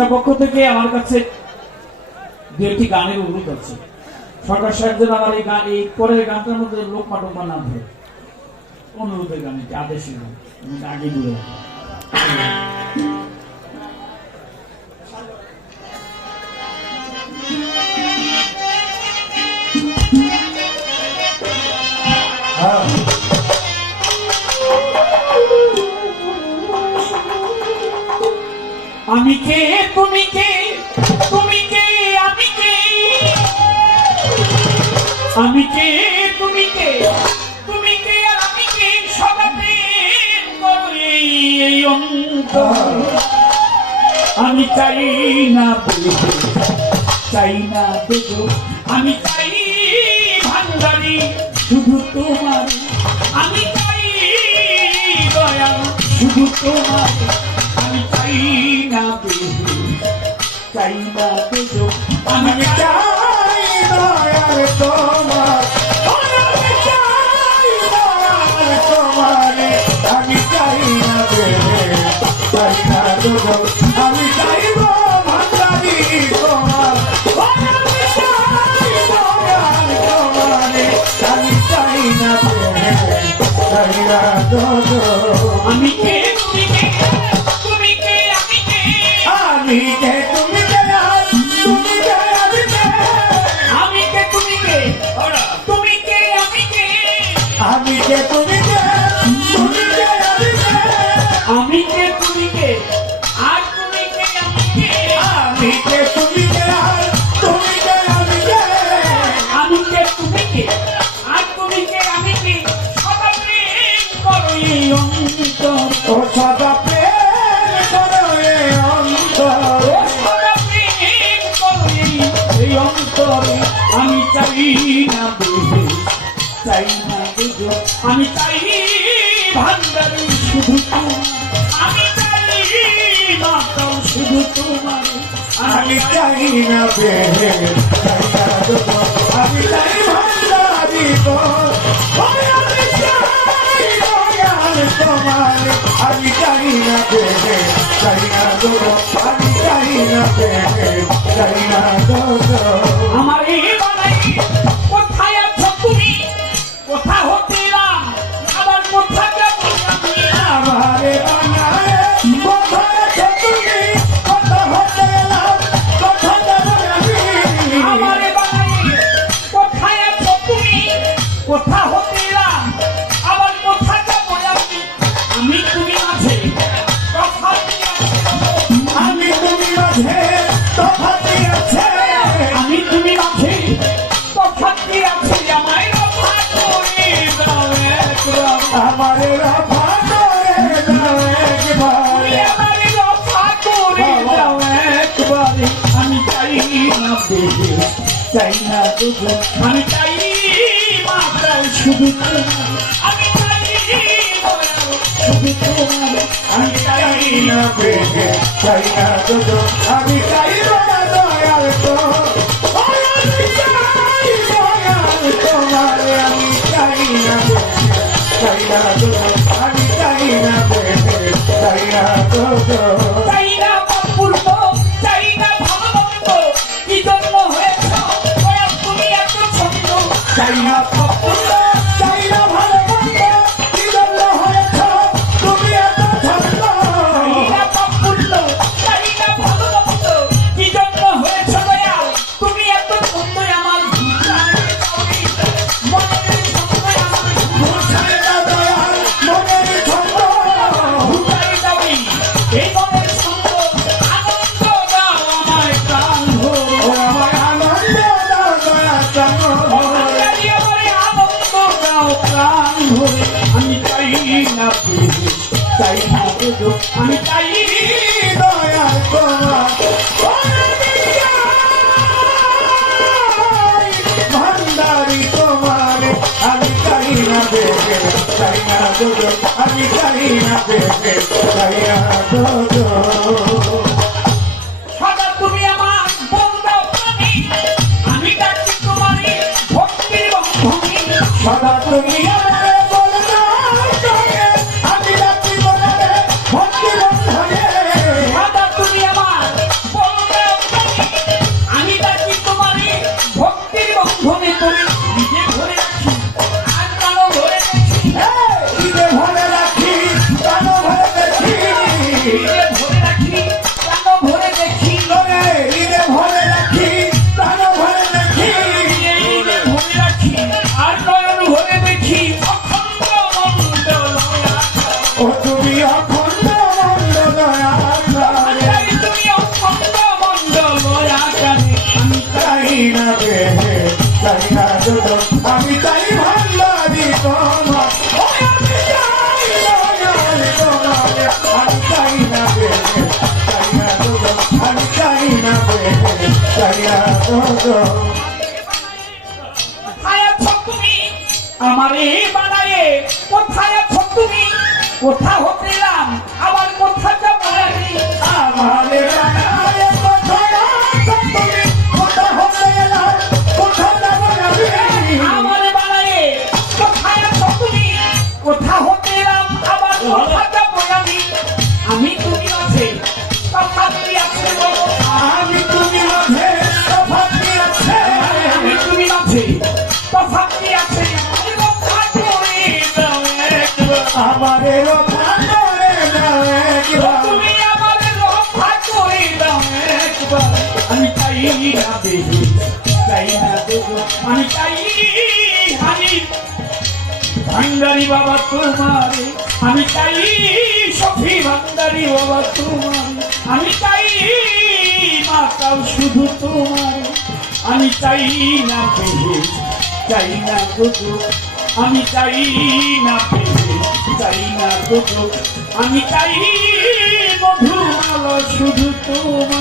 সংস্থার পক্ষ থেকে আমার কাছে দু একটি গানের অনুরোধ আছে। সরকার সাহেব যেন আমার এই গান, এই পরের গানটার মধ্যে লোকমা টোকমা নাম ধরে অনুরোধের গান, এটি আদেশের গান, আমি আগে বলে রাখি। আমি কে, তুমি কে, তুমি কে, আমি কে, আমি কে, তুমি কে, তুমি কে, আমি কে, সদা প্রেম করো এই অন্তর। আমি চাই না বলে, চাই না দেবো, আমি চাই ভান্ডারি শুধু তোমার, আমি চাই দয়া শুধু তোমার, আমি চাই না দেবো, চাই না দেবো, আমি চাই দয়ার তোমার, আমি চাই দয়ার তোমার, আমি চাই না দেবো, চাই না দেবো, আমি চাইব ভান্ডারি তোমার, আমি চাই দয়ার তোমার, আমি চাই না দেবো, চাই না দেবো। আমি কে, তুমি কে, তুমি কে, আমি কে, আমি কে, তুমি কে, তুমি কে, আমি কে, আমি কে, তুমি কে, তুমি কে, আমি কে, আমি কে, তুমি কে, তুমি কে, আমি কে, আমি কে, তুমি কে, আর তুমি কে, আমি কে, আমি কে, তুমি কে, আর তুমি কে, আমি কে, আমি কে, তুমি কে, আর তুমি কে, আমি কে, সদা প্রেম করো এই অন্তর, ও সদা প্রেম করো এই অন্তর, ও সদা প্রেম করো এই অন্তরে, আমি চাই না দেবে, চাই না দেব, আমি চাই ভান্ডারি শুধু তোমার, আমি চাই মাতাও শুধু তোমার, আমি চাই না দেবে, চাই না দেব, আমি চাই ভান্ডারি তোমার, আমি চাই দয়াল তোমার, আমি চাই না দেবে, চাই না দেব, আমি চাই না দেবে, চাই না দেব। আমার এই বানাই কোথায় আছো তুমি, কোথা হতে এলাম, আবার কোথা যাবো আমি, আমার বানাই কোথায় আছো তুমি, কোথা হতে এলাম, কোথা যাবো আমি, আমার বানাই কোথায় আছো তুমি, কোথা হতে এলাম, আবার কোথা যাবো আমি, তুমি মাঝে তফাৎ আছে, আমি তুমি মাঝে তফাৎ আছে, আমি তুমি মাঝে তফাৎ আছে, আমায় রফা করে দাও একবার, আমারে রফা করে দাও একবার, আমারে রফা করে দাও একবার, আমি চাই না দেবে, চাই না দেবো, আমি চাই মাতাল শুধু তোমার, আমি চাই দয়াল শুধু তোমার, আমি চাই না দেবে, চাই না দেবো, আমি চাই দয়াল তোমার, আমি চাই দয়াল তোমার, আমি চাই না দেবে, চাই না দেবো, আমি চাই না দেবে, চাই না দেবো, চাই না পূর্ব, চাই না ভালোমন্দ, কি জন্ম হয়েছ দয়াল তুমি এত ছন্দ, চাই না পূর্ব, চাই না ভালোমন্দ, কি জন্ম হয়েছ তুমি এত ছন্দ, চাই না পূর্ব, চাই না ভালোমন্দ, কি জন্ম হয়েছ দয়াল তুমি এত ছন্দ, আমার মনের ছন্দ, আমার ঘুষায় দাও দয়াল মনের ছন্দ, ঘুষায় দাওই এই মনের ছন্দ, আনন্দ দাও আমায় প্রাণ ভরে, আমায় আনন্দ দাও দয়া প্রাণ ভরে, আমায় আনন্দ দাও প্রাণ ভরে, আমি চাই না পেয়ে, চাই না পেয়ে, আমি চাই দয়া তোমার, আমি চাই ভান্ডারি তোমার, আমি চাই না দেবে, চাই না দেবো, আমি চাই না দেবে, চাই না দেবো, সদা তুমি আমার বন্দাও প্রাণী, আমি ডাকি তোমারই ভক্তির বন্ধনী, সদা তুমি আমার বন্দাও প্রাণী, আমি ডাকি তোমারে ভক্তির বন্ধনে, সদা তুমি আমার দুটো আমি চাই ভান্ডারি তোমার আমি চাই দয়াল তোমার আমি চাই না বেহে চাই না দুটো আমি চাই না বেহে চাই না দুটো কোথায় আছো তুমি আমারে বানায়ে কোথায় আছো তুমি কোথা হতে এলাম আবার কোথা যাবো আমি আমারে বানায় কোথায় আছো তুমি কোথা হতে এলাম কোথা যাব আমি আমারে বানায়ে কোথায় আছো তুমি কোথা হতে এলাম আবার কোথা যাবো আমি তুমি আছে কথা কি আছে বলো আমি তুমি মাঝে তফাৎ কি আছে আমি তুমি আছে কথা কি আছে কথা করে দাও একবার আমারে রক্ষা করে দাও একবার তুমি আমারে রক্ষা করে দাও একবার আমি চাই না বেশি চাই না দেবো আমি চাই হানি ভান্ডারি বাবা তোমারে আমি চাই সখী ভান্ডারি বাবা তোমারে আমি চাই মাতাও শুধু তোমারে আমি চাই না বেশি চাই না দুটো আমি চাই না বেশি চাই না দুটো আমি চাই মধুমালা শুধু তোমার